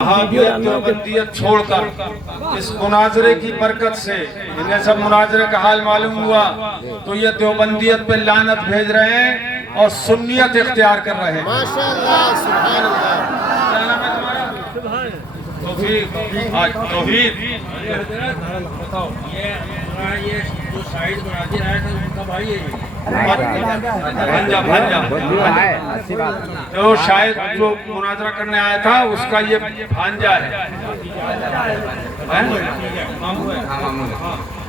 वहाबियत देवबंदियत छोड़कर इस मुनाजरे की बरकत से इन्हें सब मुनाजरे का हाल मालूम हुआ तो ये देवबंदियत पे लानत भेज रहे हैं और सुन्नियत इख्तियार कर रहे हैं। माशाअल्लाह, सुभान अल्लाह। क्या नाम है तुम्हारा? तौहीद। आज तौहीद बताओ। ये जो साइड मुनाजिर आया था उनका भाई है भांजा भांजा जो शायद जो मुनाजरा करने आया था उसका ये भांजा है।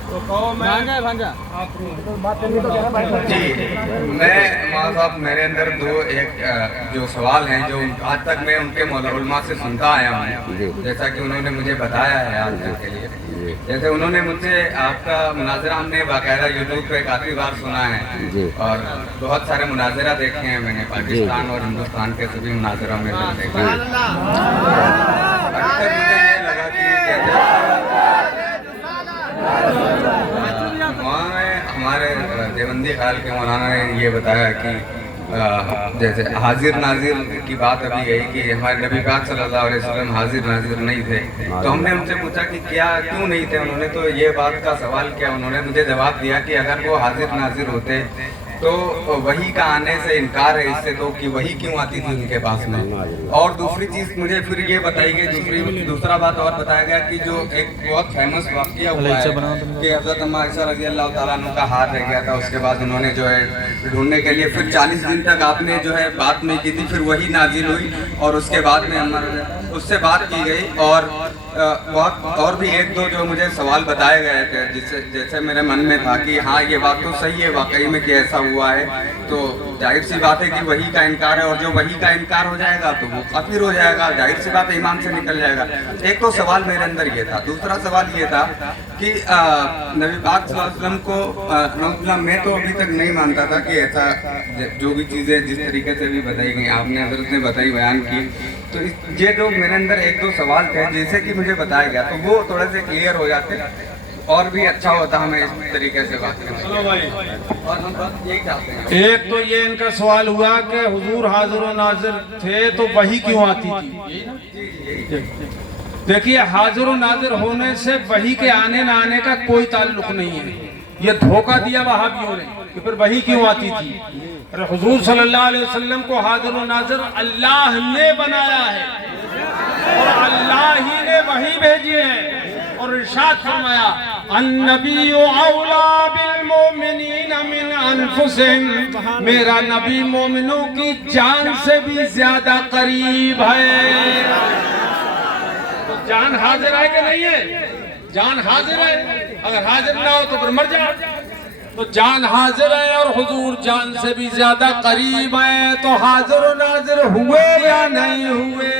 तो कहो मैं जी मैं मौलाना साहब मेरे अंदर एक जो सवाल हैं जो आज तक मैं उनके उलमा से सुनता आया हूँ, जैसा कि उन्होंने मुझे बताया है आज तक के लिए। जैसे उन्होंने मुझसे आपका मुनाजरा हमने बाकायदा यूट्यूब पे काफ़ी बार सुना है और बहुत सारे मुनाजरा देखे हैं मैंने पाकिस्तान और हिंदुस्तान के सभी मुनाजरों में देखे हैं। अभी तक मुझे ये लगा कि हमारे देवबंदी ख्याल के मौलाना ने ये बताया कि जैसे हाजिर नाजिर की बात अभी गई कि हमारे नबी पाक सल्लल्लाहु अलैहि वसल्लम हाजिर नाजिर नहीं थे, तो हमने उनसे पूछा कि क्या क्यों नहीं थे उन्होंने, तो ये बात का सवाल किया उन्होंने मुझे जवाब दिया कि अगर वो हाजिर नाजिर होते तो वही का आने से इनकार है इससे तो कि वही क्यों आती थी उनके पास में। और दूसरी चीज़ मुझे फिर ये बताई गई, दूसरा बात और बताया गया कि जो एक बहुत फेमस वाक़या हुआ है कि हज़रत अम्मा आयशा रज़ी अल्लाह तआला अन्हा का हाथ रह गया था, उसके बाद उन्होंने जो है ढूंढने के लिए फिर 40 दिन तक आपने जो है बात नहीं की थी, फिर वही नाजिल हुई और उसके बाद में उससे बात की गई। और भी एक दो जो मुझे सवाल बताए गए थे जिससे जैसे मेरे मन में था कि हाँ ये बात तो सही है वाकई में कि ऐसा हुआ है, तो जाहिर सी बात है कि वही का इनकार है और जो वही का इनकार हो जाएगा तो वो काफिर हो जाएगा, जाहिर सी बात है ईमान से निकल जाएगा। एक तो सवाल मेरे अंदर ये था। दूसरा सवाल ये था कि नबी पाक सल्लल्लाहु अलैहि वसल्लम को मैं तो अभी तक नहीं मानता था कि ऐसा जो भी चीज़ें जिस तरीके से भी बताई गई आपने हज़रत ने बताई बयान की, तो ये जो मेरे अंदर एक दो सवाल थे जैसे कि मुझे बताया गया तो वो थोड़े से क्लियर हो जाते और भी अच्छा होता हमें इस तरीके से बात करना। चलो भाई, और हम बस यही चाहते हैं। एक तो ये इनका सवाल हुआ कि हुजूर हाजिर और नाजिर थे तो वही क्यों आती थी। देखिए हाजिर और नाजिर होने से वही के आने न आने का कोई ताल्लुक नहीं है, ये धोखा दिया वहाबियों ने कि फिर वही क्यों आती थी। अरे हुजूर सल्लल्लाहु अलैहि वसल्लम को हाजिर और नाजिर अल्लाह ने बनाया है और अल्लाह ही ने वही भेजी है और इरशाद फरमाया अन्नबिय्यु औला बिल मोमिनीना मिन अनफुसिहिम, मेरा नबी मोमिनों की जान से भी ज्यादा करीब है। तो जान हाजिर है कि नहीं है? जान हाजिर है, अगर हाजिर ना हो तो फिर मर जाओ। तो जान हाजिर है और हुजूर जान से भी ज्यादा करीब है, तो हाजिर और नाजिर हुए या नहीं हुए?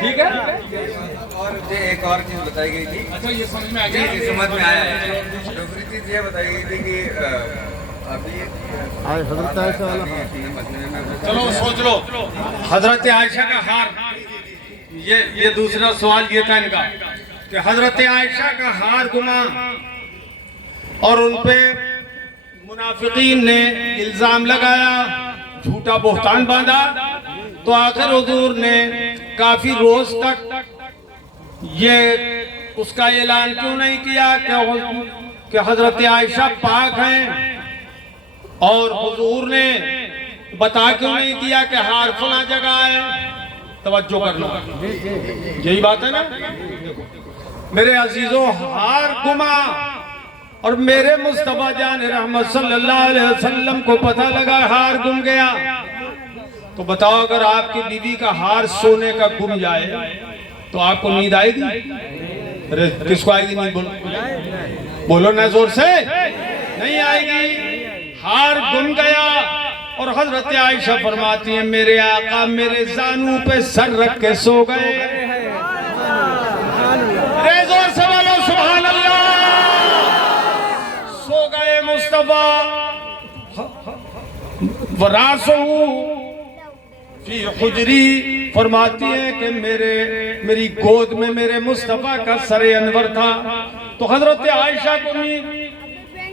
ठीक है। और मुझे एक और चीज़ बताई गई थी। अच्छा ये समझ में आ गया? जी समझ में आया है। दूसरी चीज़ ये बताई गई थी कि अभी हज़रत आयशा वाला चलो सोच लो, हजरत आयशा का हार, ये दूसरा सवाल ये था इनका कि हजरत आयशा का हार गुमा और उनपे मुनाफिकीन ने इल्जाम लगाया, झूठा बोहतान बांधा, तो आखिर हुजूर ने काफी रोज तक ये उसका ऐलान क्यों नहीं किया कि हजरत आयशा पाक हैं, और हुजूर ने बता क्यों नहीं दिया कि हार फला जगह है। तवज्जो कर लो, यही बात है ना मेरे अजीजों। हार गुमा और मेरे मुस्तफा जान रहमत सल्लल्लाहु अलैहि वसल्लम को पता लगा हार गुम गया, तो बताओ अगर आपकी बीवी का हार सोने का गुम जाए तो आपको नींद आएगी? अरे किसको आएगी नींद? बोलो ना जोर से, नहीं आएगी। हार गुम गया और हजरत आयशा फरमाती हैं मेरे आका मेरे जानू पे सर रख के सो गए। जोर से बोलो सुभान अल्लाह। सो गए मुस्तफा वरासू फी हुजरी, फरमाती है कि मेरी गोद में मेरे मुस्तफा का सरे अनवर था। तो हजरत आयशा को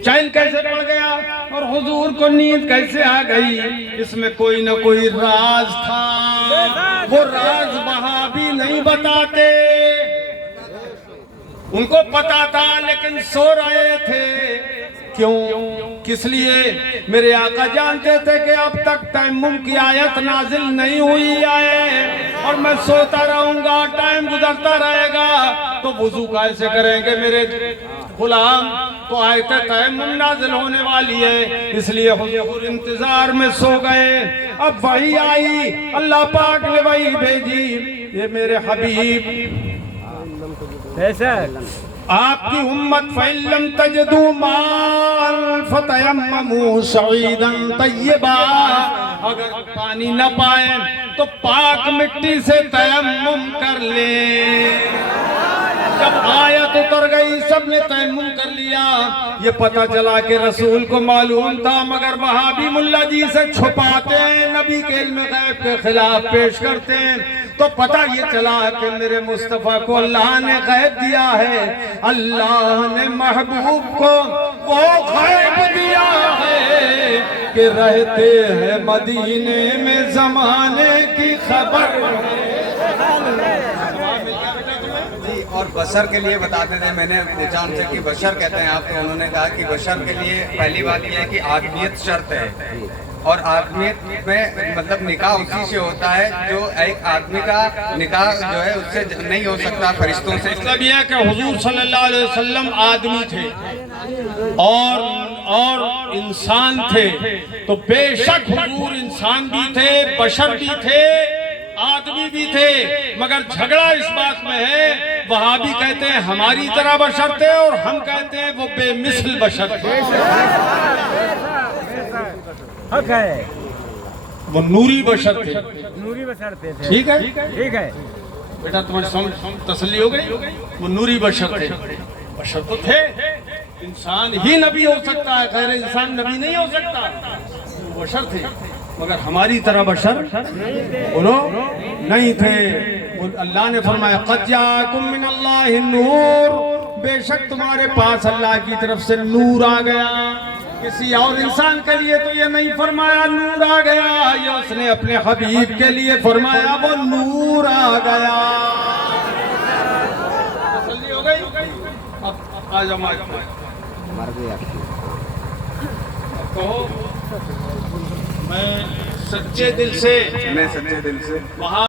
چین کیسے پڑ گیا اور حضور کو نیند کیسے آ گئی؟ اس میں کوئی نہ کوئی راز تھا، وہ راز وہابی نہیں بتاتے، ان کو پتا تھا لیکن سو رہے تھے۔ کیوں؟ کس لیے؟ میرے آقا جانتے تھے کہ اب تک تیمم کی آیت نازل نہیں ہوئی ہے اور میں سوتا رہوں گا، ٹائم گزرتا رہے گا تو وضو کیسے کریں گے میرے غلام؟ تو آیت تیمم نازل ہونے والی ہے، اس لیے حضور انتظار میں سو گئے۔ اب وحی آئی، اللہ پاک نے وحی بھیجی، یہ میرے حبیب آپ کی امت فَإِن لَمْ تَجِدُوا مَاءً فَتَيَمَّمُوا صَعِيدًا طَيِّبًا، اگر پانی نہ پائیں تو پاک مٹی سے تیمم کر لیں۔ جب آیت اتر گئی سب نے تیمم کر لیا۔ یہ پتہ چلا کہ رسول کو معلوم تھا مگر وہابی ملا جی سے چھپاتے ہیں، نبی کے علم غیب کے خلاف پیش کرتے ہیں۔ تو پتہ یہ چلا کہ میرے مصطفیٰ کو اللہ نے غیب دیا ہے، اللہ نے محبوب کو وہ غیب دیا ہے کہ رہتے ہیں مدینے میں زمانے کی خبر۔ اور بشر کے لیے بتاتے تھے، میں نے پوچھا ان سے کہ بشر کہتے ہیں آپ، تو انہوں نے کہا کہ بشر کے لیے پہلی بات یہ ہے کہ آدمیت شرط ہے، اور آدمیت میں مطلب نکاح اسی سے ہوتا ہے جو ایک آدمی کا نکاح جو ہے اس سے نہیں ہو سکتا فرشتوں سے۔ مطلب یہ ہے کہ حضور صلی اللہ علیہ وسلم آدمی تھے اور انسان تھے، تو بے شک حضور انسان بھی تھے، بشر بھی تھے، آدمی بھی تھے، مگر جھگڑا اس بات میں ہے، وہابی کہتے ہیں ہماری طرح بشر تھے اور ہم کہتے ہیں وہ بے مثل بشر تھے۔ حق ہے، وہ نوری بشر تھے۔ نوری بشر تھے۔ ٹھیک ہے ٹھیک ہے بیٹا، تمہیں سمجھ تسلی ہو گئی؟ وہ نوری بشر تھے، بشر تو تھے، انسان ہی نبی ہو سکتا ہے، غیر انسان نبی نہیں ہو سکتا، وہ بشر تھے مگر ہماری طرح بشر بولو نہیں تھے۔ اللہ نے فرمایا قد جاءکم من اللہ نور، بے شک تمہارے پاس اللہ کی طرف سے نور آ گیا۔ کسی اور انسان کے لیے تو یہ نہیں فرمایا نور آ گیا، یہ اس نے اپنے حبیب کے لیے فرمایا وہ نور آ گیا۔ تسلی ہو گئی؟ اب آ جاؤ کہو میں سچے دل سے میں سچے دل سے وہاں